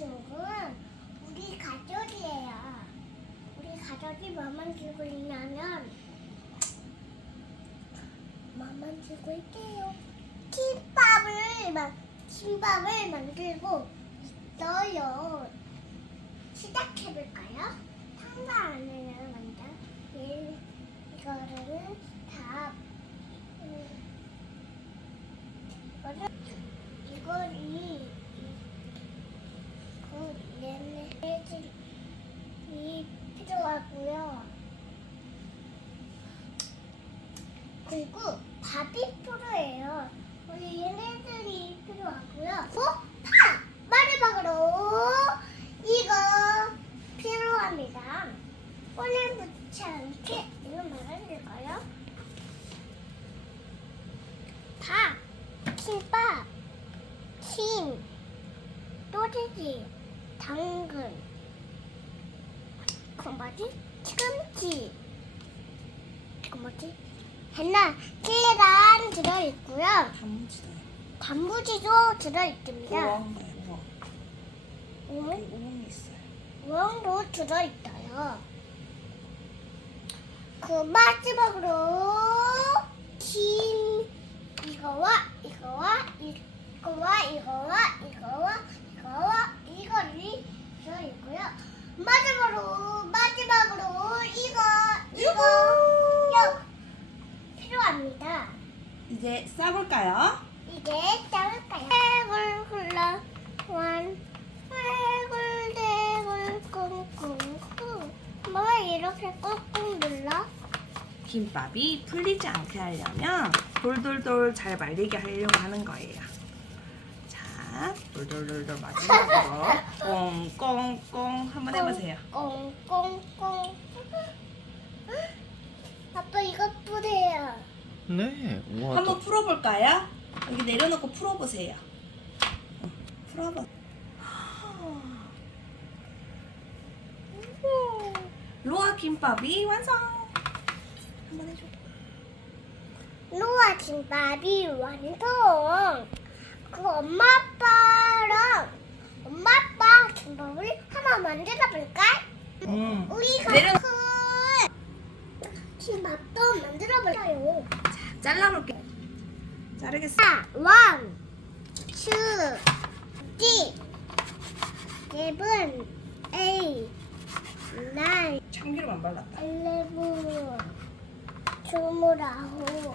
친구는 우리 가족이에요. 우리 가족이 뭐 만들고 있냐면 뭐 만들고 있게요. 김밥을 만들고 있어요. 시작해볼까요? 상자 안에는 먼저 이거를 다 얘네들이 필요하고요. 그리고 밥이 필요해요. 우리 얘네들이 필요하고요. 파! 마지막으로 이거 필요합니다. 오늘 붙지 않게 이거 말해줄까요? 밥, 김밥, 김, 소시지, 당근, 그거 뭐지? 시금치, 이거 뭐지? henna, 찔레가 들어있고요. 단무지도 들어있습니다. 우엉이 있어요. 우엉도 들어있어요. 그 마지막으로 이거를 들어있고요. 마지막으로 이거 필요합니다. 이제 싸볼까요? 이게 짜볼까요? 해골 해골대골 꿍꿍꿍. 뭐 이렇게 꾹꾹 눌러? 김밥이 풀리지 않게 하려면 돌돌돌 잘 말리게 하려고 하는 거예요. 자, 돌돌돌돌 마지막으로 꽁꽁꽁 한번 해보세요. 꽁꽁꽁. 아빠 이거 뿌려요. 네. 우와. 한번 풀어볼까요? 여기 내려놓고 풀어보세요. 풀어봐. 로아 김밥이 완성. 한번 해줘. 로아 김밥이 완성. 그 엄마 아빠 김밥을 하나 만들어 볼까? 우리가 내려. 큰 김밥도 만들어 볼까요? 잘라볼게. 자르겠어. 1, 2, 3, 7, 8, 9, 참기름 안 발랐다. 11, 29,